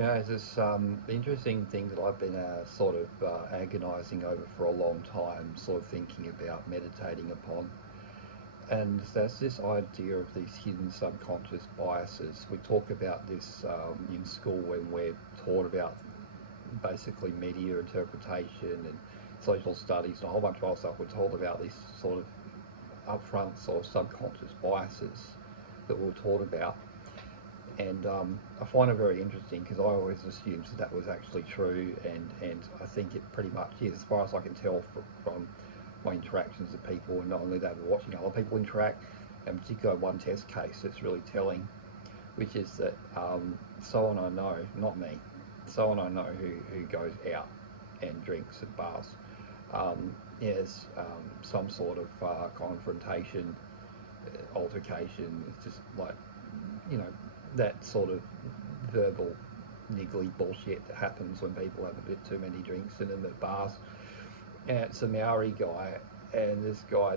It's this interesting thing that I've been sort of agonising over for a long time, sort of thinking about, meditating upon. And that's this idea of these hidden subconscious biases. We talk about this in school when we're taught about basically media interpretation and social studies and a whole bunch of other stuff. We're told about these sort of upfront sort of subconscious biases that we're taught about. And I find it very interesting because I always assumed that was actually true, and I think it pretty much is, as far as I can tell from my interactions with people, and not only that, but watching other people interact, and particularly one test case that's really telling, which is that someone I know, not me, someone I know who goes out and drinks at bars, has some sort of confrontation, altercation. It's just like, you know, that sort of verbal niggly bullshit that happens when people have a bit too many drinks in them at bars. And it's a Maori guy, and this guy,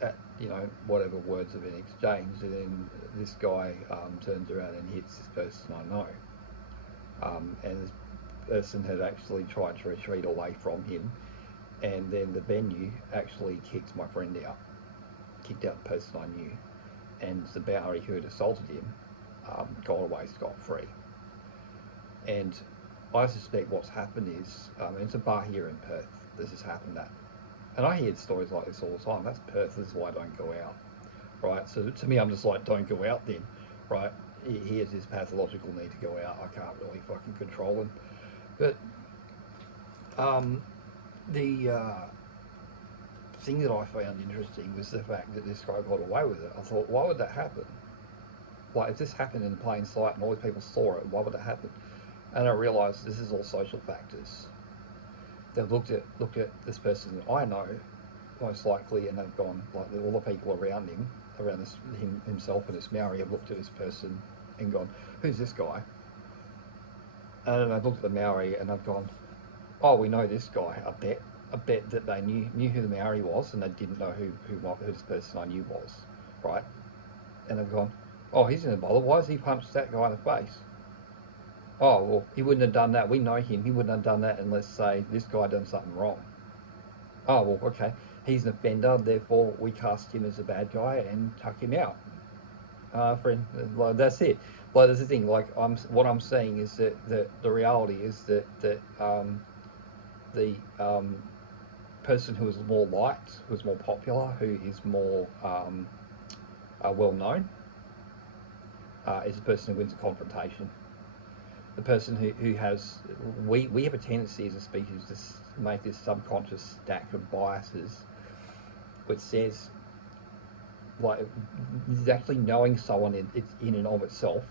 at, whatever words have been exchanged, and then this guy turns around and hits this person I know. And this person had actually tried to retreat away from him, and then the venue actually kicked my friend out, kicked out the person I knew, and the Bowery who had assaulted him got away scot-free. And I suspect what's happened is, it's a bar here in Perth this has happened at. And I hear stories like this all the time. That's Perth, this is why I don't go out, right? So to me, I'm just like, don't go out then, right? He has his pathological need to go out. I can't really fucking control him. But the thing that I found interesting was the fact that this guy got away with it. I thought, why would that happen? Like, if this happened in plain sight and all these people saw it, why would it happen? And I realised this is all social factors. They've looked at this person that I know, most likely, and they've gone, like, all the people around him, around himself and this Maori, have looked at this person and gone, who's this guy? And then they've looked at the Maori and they've gone, oh, we know this guy. I bet that they knew who the Maori was, and they didn't know who this person I knew was, right? And they've gone, oh, he's in the bother. Why has he punched that guy in the face? Oh, well, he wouldn't have done that. We know him. He wouldn't have done that unless, say, this guy done something wrong. Oh, well, okay. He's an offender, therefore we cast him as a bad guy and tuck him out. Friend, like, that's it. Like, that's the thing. Like, what I'm saying is that the reality is that the person who is more liked, who is more popular, who is more well known, is the person who wins a confrontation. The person who has, we have a tendency as a species to make this subconscious stack of biases, which says, like, actually knowing someone in and of itself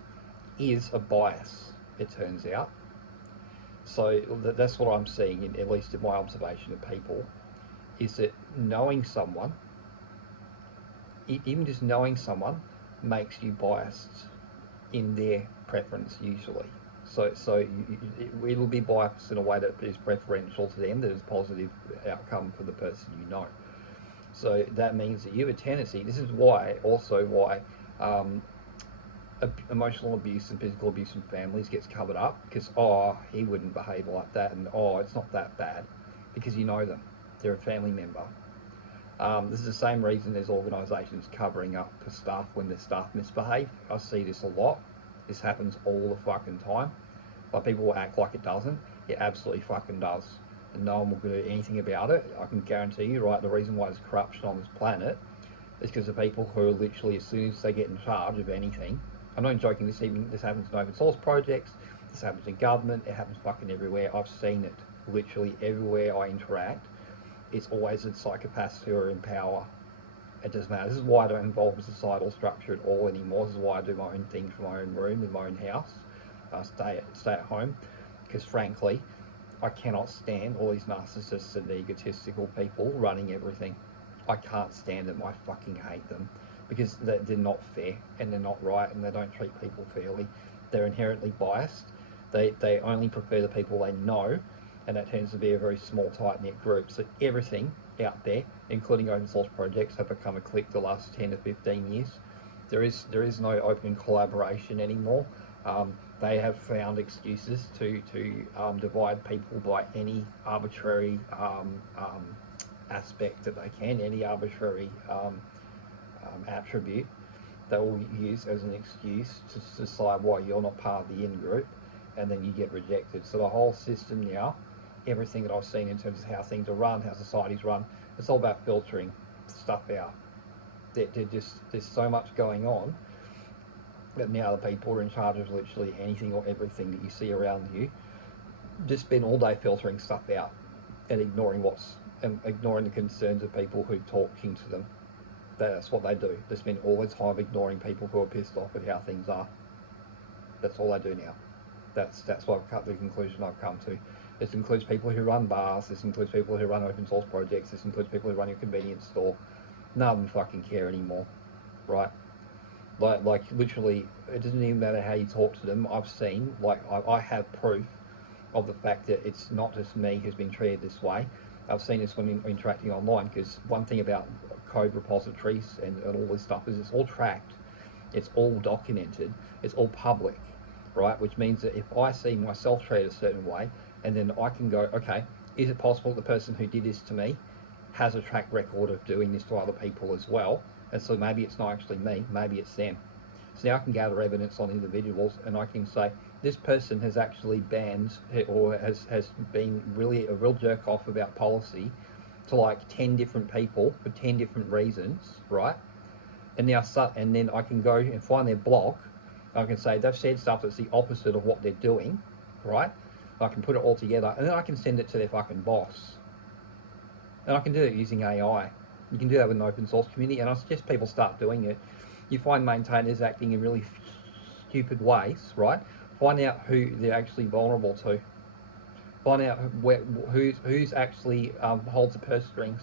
is a bias, it turns out. So that's what I'm seeing, at least in my observation of people, is that knowing someone, even just knowing someone, makes you biased in their preference usually. So it'll be biased in a way that is preferential to them, that is a positive outcome for the person you know. So that means that you have a tendency, this is why emotional abuse and physical abuse in families gets covered up, because, oh, he wouldn't behave like that, and oh, it's not that bad, because you know them. They're a family member. This is the same reason there's organisations covering up for staff when their staff misbehave. I see this a lot. This happens all the fucking time. Like, people will act like it doesn't. It absolutely fucking does. And no one will do anything about it. I can guarantee you, right, the reason why there's corruption on this planet is because of people who are literally, as soon as they get in charge of anything, I'm not joking, this happens in open source projects, this happens in government, it happens fucking everywhere. I've seen it literally everywhere I interact. It's always the psychopaths who are in power. It doesn't matter. This is why I don't involve in societal structure at all anymore. This is why I do my own thing from my own room in my own house. Stay at home, because frankly, I cannot stand all these narcissists and egotistical people running everything. I can't stand them. I fucking hate them, because they're not fair and they're not right, and they don't treat people fairly. They're inherently biased. They only prefer the people they know, and that tends to be a very small, tight-knit group. So everything out there, including open source projects, have become a clique the last 10 to 15 years. There is no open collaboration anymore. They have found excuses to divide people by any arbitrary aspect that they can, any arbitrary attribute they will use as an excuse to decide why you're not part of the in group, and then you get rejected. So the whole system now, everything that I've seen in terms of how things are run, how society's run, it's all about filtering stuff out. There's so much going on that now the people are in charge of literally anything or everything that you see around you. Just spend all day filtering stuff out and ignoring ignoring the concerns of people who are talking to them. That's what they do. They spend all their time ignoring people who are pissed off at how things are. That's all they do now. That's what the conclusion I've come to. This includes people who run bars. This includes people who run open source projects. This includes people who run your convenience store. None of them fucking care anymore, right? Like literally, it doesn't even matter how you talk to them. I've seen, I have proof of the fact that it's not just me who's been treated this way. I've seen this when interacting online, because one thing about code repositories and all this stuff is it's all tracked, it's all documented, it's all public, right? Which means that if I see myself treated a certain way, and then I can go, okay, is it possible the person who did this to me has a track record of doing this to other people as well? And so maybe it's not actually me, maybe it's them. So now I can gather evidence on individuals, and I can say, this person has actually banned or has been really a real jerk off about policy to like 10 different people for 10 different reasons, right? And now, and then I can go and find their blog. I can say they've said stuff that's the opposite of what they're doing, right? I can put it all together, and then I can send it to their fucking boss. And I can do it using AI. You can do that with an open source community, and I suggest people start doing it. You find maintainers acting in really stupid ways, right? Find out who they're actually vulnerable to. Find out who's actually holds the purse strings.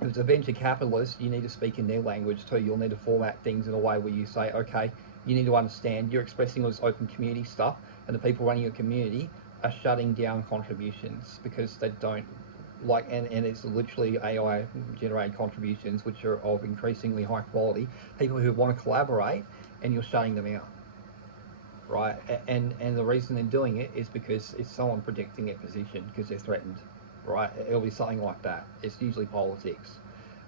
If it's a venture capitalist, you need to speak in their language too. You'll need to format things in a way where you say, okay, you need to understand you're expressing all this open community stuff, and the people running your community are shutting down contributions because they don't like, and it's literally AI generated contributions which are of increasingly high quality. People who want to collaborate, and you're shutting them out. Right, and the reason they're doing it is because it's someone protecting their position because they're threatened, right? It'll be something like that. It's usually politics,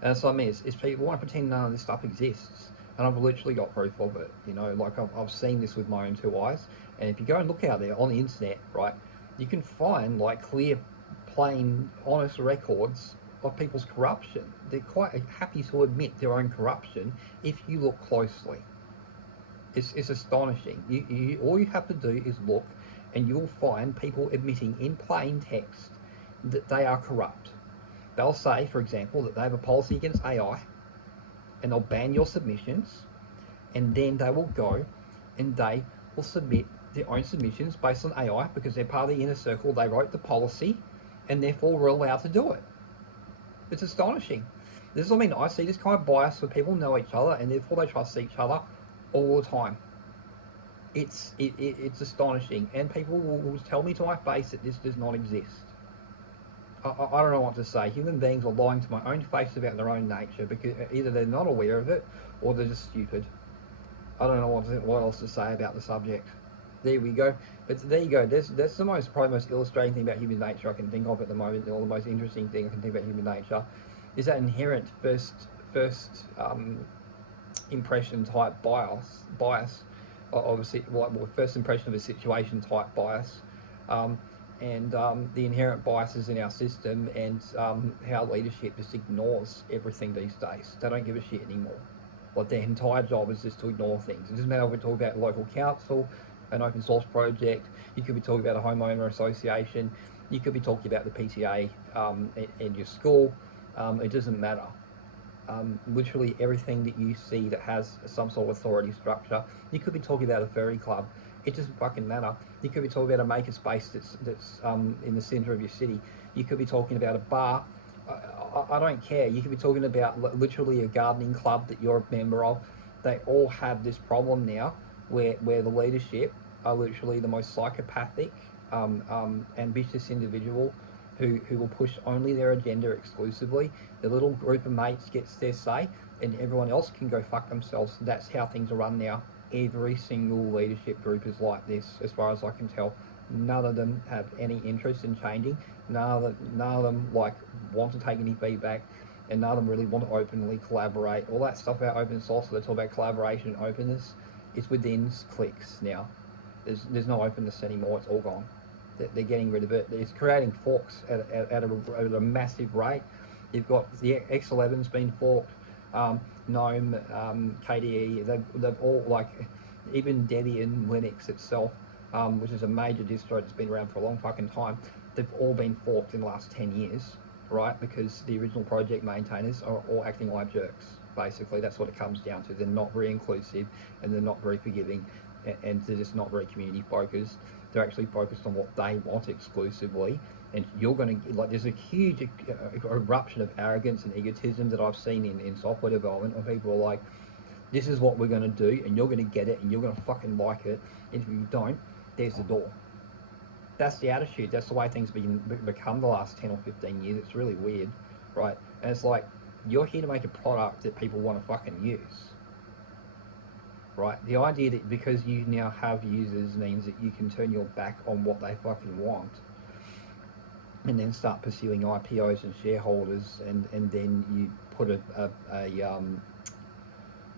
and that's what I mean. It's people want to pretend none of this stuff exists, and I've literally got proof of it. You know, like I've seen this with my own two eyes. And if you go and look out there on the internet, right, you can find like clear, plain, honest records of people's corruption. They're quite happy to admit their own corruption if you look closely. It's astonishing. All you have to do is look, and you'll find people admitting in plain text that they are corrupt. They'll say, for example, that they have a policy against AI, and they'll ban your submissions, and then they will go and they will submit their own submissions based on AI because they're part of the inner circle. They wrote the policy, and therefore we're allowed to do it. It's astonishing. This is what I mean. I see this kind of bias where people know each other, and therefore they trust each other all the time. It's astonishing, and people will tell me to my face that this does not exist. I don't know what to say. Human beings are lying to my own face about their own nature because either they're not aware of it or they're just stupid. I don't know what else to say about the subject. There we go. But there you go. That's probably the most illustrating thing about human nature I can think of at the moment, or the most interesting thing I can think about human nature, is that inherent first impression type bias, obviously, first impression of a situation type bias, and the inherent biases in our system, and how leadership just ignores everything these days. They don't give a shit anymore. Like, their entire job is just to ignore things. It doesn't matter if we're talking about local council, an open source project, you could be talking about a homeowner association, you could be talking about the PTA in your school, it doesn't matter. Literally everything that you see that has some sort of authority structure. You could be talking about a furry club. It doesn't fucking matter. You could be talking about a makerspace that's in the centre of your city. You could be talking about a bar. I don't care. You could be talking about literally a gardening club that you're a member of. They all have this problem now where the leadership are literally the most psychopathic, ambitious individual who will push only their agenda exclusively. The little group of mates gets their say, and everyone else can go fuck themselves. That's how things are run now. every single leadership group is like this, as far as I can tell. None of them have any interest in changing. None of them like want to take any feedback, and none of them really want to openly collaborate. All that stuff about open source, they talk about collaboration and openness, it's within clicks now. There's no openness anymore. It's all gone. They're getting rid of it. It's creating forks at a massive rate. You've got the X11's been forked, GNOME, KDE. They've all, like, even Debian Linux itself, which is a major distro that's been around for a long fucking time. They've all been forked in the last 10 years, right? Because the original project maintainers are all acting like jerks. Basically, that's what it comes down to. They're not very inclusive, and they're not very forgiving, and they're just not very community focused. They're actually focused on what they want exclusively, and you're going to, like, there's a huge eruption of arrogance and egotism that I've seen in software development, where people are like, this is what we're going to do, and you're going to get it, and you're going to fucking like it, and if you don't, there's the door. That's the attitude. That's the way things become the last 10 or 15 years. It's really weird, right? And it's like, you're here to make a product that people want to fucking use, right? The idea that because you now have users means that you can turn your back on what they fucking want, and then start pursuing IPOs and shareholders, and then you put a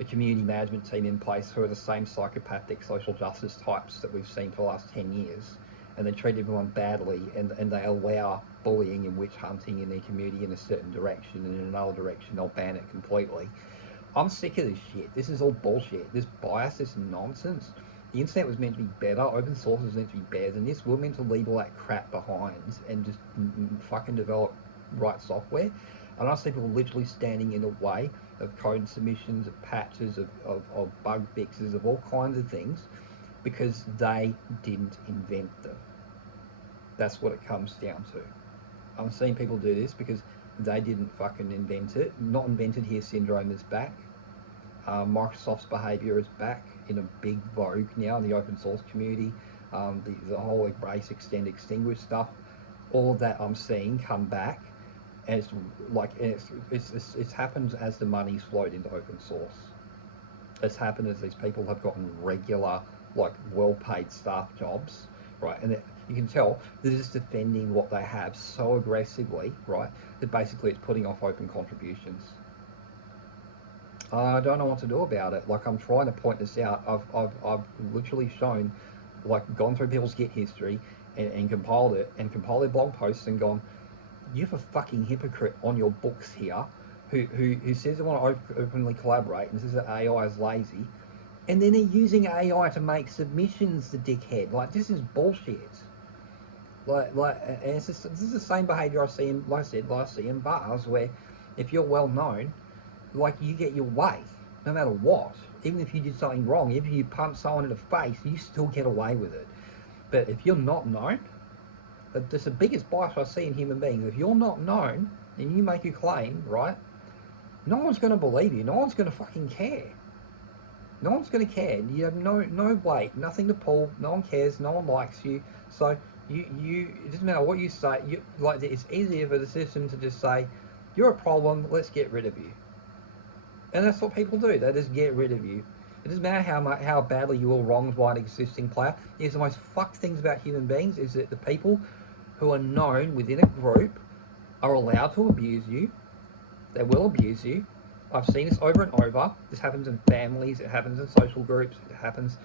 community management team in place who are the same psychopathic social justice types that we've seen for the last 10 years, and they treat everyone badly, and they allow bullying and witch hunting in their community in a certain direction, and in another direction they'll ban it completely. I'm sick of this shit. This is all bullshit. This bias, this nonsense. The internet was meant to be better. Open source was meant to be better than this. We're meant to leave all that crap behind and just fucking develop right software. And I see people literally standing in the way of code submissions, of patches, of bug fixes, of all kinds of things, because they didn't invent them. That's what it comes down to. I'm seeing people do this because they didn't fucking invent it. Not invented here syndrome is back. Microsoft's behaviour is back in a big vogue now in the open source community. The whole embrace, extend, extinguish stuff, all of that I'm seeing come back, and it's like it's happened as the money's flowed into open source. It's happened as these people have gotten regular, like, well-paid staff jobs, right? And you can tell they're just defending what they have so aggressively, right, that basically it's putting off open contributions. I don't know what to do about it. Like, I'm trying to point this out. I've literally shown, like, gone through people's Git history and compiled it, and compiled their blog posts and gone, you have a fucking hypocrite on your books here who says they want to openly collaborate and says that AI is lazy, and then they're using AI to make submissions, the dickhead. Like, this is bullshit. And this is the same behaviour I see in bars, where if you're well known, like, you get your way, no matter what. Even if you did something wrong, if you punch someone in the face, you still get away with it. But if you're not known, that's the biggest bias I see in human beings. If you're not known and you make a claim, right, no one's going to believe you. No one's going to fucking care. No one's going to care. You have no weight, nothing to pull. No one cares. No one likes you. So you it doesn't matter what you say. It's easier for the system to just say, you're a problem. Let's get rid of you. And that's what people do. They just get rid of you. It doesn't matter how badly you were wronged by an existing player. It's the most fucked things about human beings is that the people who are known within a group are allowed to abuse you. They will abuse you. I've seen this over and over. This happens in families. It happens in social groups. It happens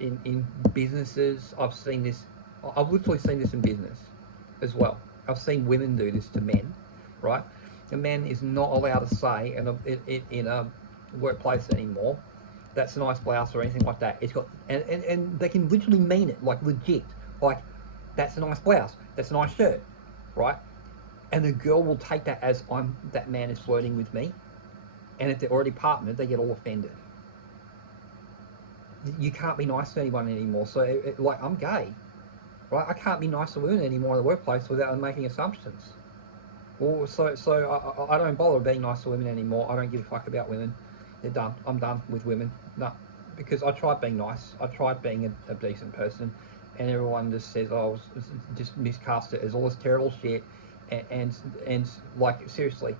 in businesses. I've literally seen this in business as well. I've seen women do this to men, right? A man is not allowed to say in a workplace anymore, that's a nice blouse or anything like that. It's got and they can literally mean it, like, legit. Like, that's a nice blouse, that's a nice shirt, right? And the girl will take that as that man is flirting with me. And if they're already partnered, they get all offended. You can't be nice to anyone anymore. So, like, I'm gay, right? I can't be nice to women anymore in the workplace without making assumptions. Well, so I don't bother being nice to women anymore. I don't give a fuck about women. They're done. I'm done with women. No, because I tried being nice. I tried being a decent person, and everyone just says, "Oh, just miscast it as all this terrible shit," and like, seriously,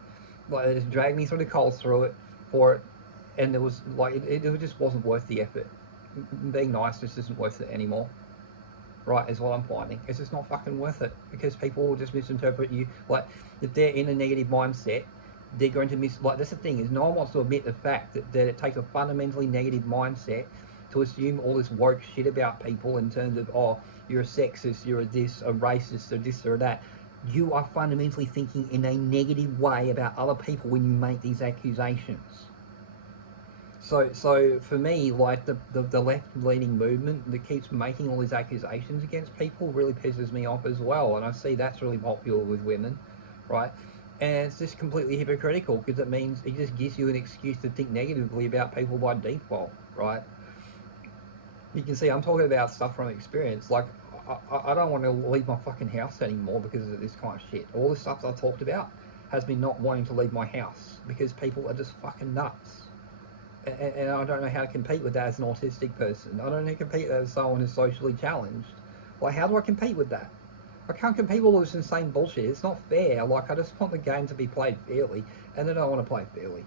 like, they just dragged me through the coals for it, and it was like it just wasn't worth the effort. being nice just isn't worth it anymore. Right, is what I'm finding. It's just not fucking worth it because people will just misinterpret you. Like, if they're in a negative mindset, they're going to miss. Like, that's the thing is, no one wants to admit the fact that it takes a fundamentally negative mindset to assume all this woke shit about people in terms of, oh, you're a sexist, you're a this, a racist, or this or that. You are fundamentally thinking in a negative way about other people when you make these accusations. So for me, like the left-leaning movement that keeps making all these accusations against people really pisses me off as well, and I see that's really popular with women, right? And it's just completely hypocritical because it means it just gives you an excuse to think negatively about people by default, right? You can see I'm talking about stuff from experience. Like, I don't want to leave my fucking house anymore because of this kind of shit. All the stuff that I talked about has me not wanting to leave my house because people are just fucking nuts. And I don't know how to compete with that as an autistic person. I don't know how to compete as someone who's socially challenged. Like, how do I compete with that? I can't compete with all this insane bullshit. It's not fair. Like, I just want the game to be played fairly, and then I want to play fairly.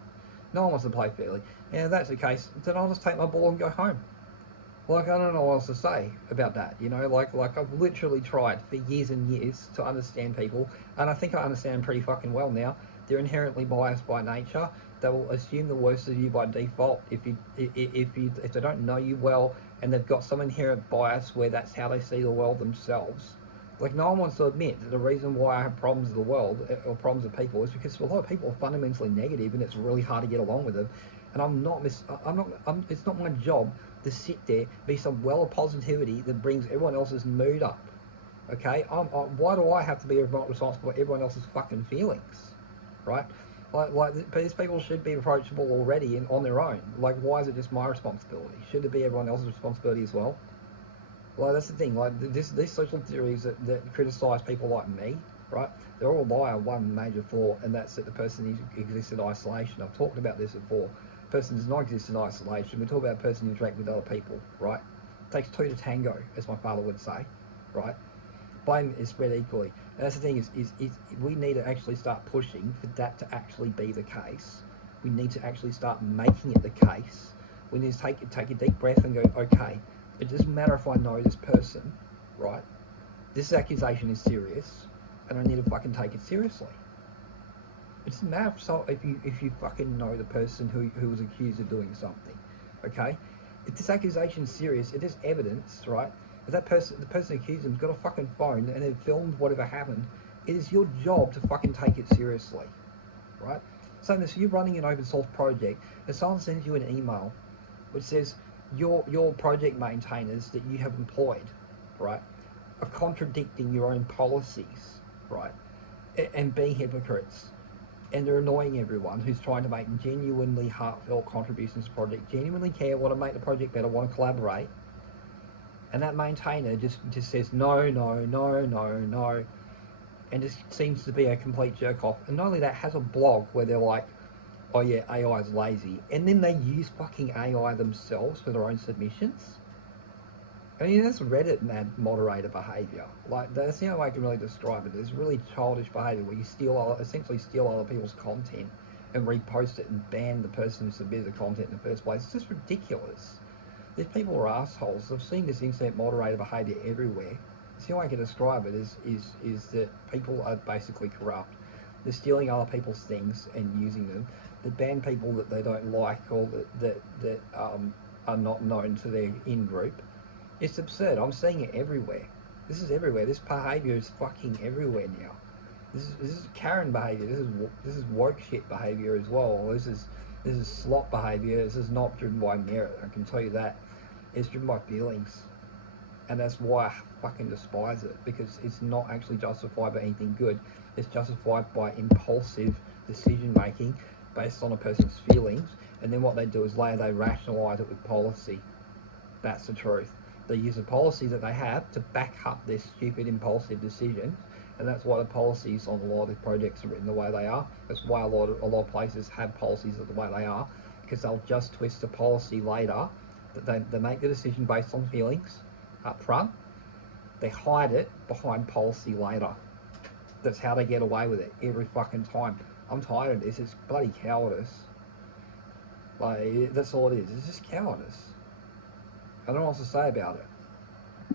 No one wants to play fairly. And if that's the case, then I'll just take my ball and go home. Like, I don't know what else to say about that, you know? Like I've literally tried for years and years to understand people, and I think I understand them pretty fucking well now. They're inherently biased by nature. They will assume the worst of you by default if they don't know you well, and they've got some inherent bias where that's how they see the world themselves. Like, no one wants to admit that the reason why I have problems with the world or problems with people is because a lot of people are fundamentally negative, and it's really hard to get along with them. And it's not my job to sit there, be some well of positivity that brings everyone else's mood up. Okay, why do I have to be responsible for everyone else's fucking feelings, right? Like these people should be approachable already and on their own. Like, why is it just my responsibility? Should it be everyone else's responsibility as well? Like, that's the thing. Like, these social theories that criticise people like me, right? They're all lie on one major flaw, and that's that the person exists in isolation. I've talked about this before. A person does not exist in isolation. We talk about a person interacting with other people, right? It takes two to tango, as my father would say, right? Blame is spread equally. And that's the thing is we need to actually start pushing for that to actually be the case. We need to actually start making it the case. We need to take a deep breath and go, okay, it doesn't matter if I know this person, right? This accusation is serious, and I need to fucking take it seriously. It doesn't matter if you fucking know the person who was accused of doing something, okay? If this accusation is serious, it is evidence, right? If the person accused him's got a fucking phone and they've filmed whatever happened, it is your job to fucking take it seriously, right? So if you're running an open source project and someone sends you an email which says your project maintainers that you have employed, right, are contradicting your own policies, right, and being hypocrites, and they're annoying everyone who's trying to make genuinely heartfelt contributions to the project, genuinely care, want to make the project better, want to collaborate, and that maintainer just says no, and just seems to be a complete jerk off. And not only that, has a blog where they're like, oh yeah, AI is lazy, and then they use fucking AI themselves for their own submissions. I mean, that's Reddit moderator behaviour. Like, that's the only way I can really describe it. It's really childish behaviour where you essentially steal other people's content and repost it and ban the person who submitted the content in the first place. It's just ridiculous. These people are assholes. I've seen this internet moderator behaviour everywhere. The only way I can describe it is that people are basically corrupt. They're stealing other people's things and using them. They ban people that they don't like or that are not known to their in-group. It's absurd. I'm seeing it everywhere. This is everywhere. This behaviour is fucking everywhere now. This is Karen behaviour. This is woke shit behaviour as well. This is slot behaviour. This is not driven by merit. I can tell you that. It's driven by feelings, and that's why I fucking despise it, because it's not actually justified by anything good. It's justified by impulsive decision making based on a person's feelings, and then what they do is later they rationalise it with policy. That's the truth. They use a policy that they have to back up their stupid impulsive decisions, and that's why the policies on a lot of these projects are written the way they are. That's why a lot of places have policies the way they are, because they'll just twist the policy later. That they make the decision based on feelings up front. They hide it behind policy later. That's how they get away with it every fucking time. I'm tired of this. It's bloody cowardice. Like, that's all it is. It's just cowardice. I don't know what else to say about it.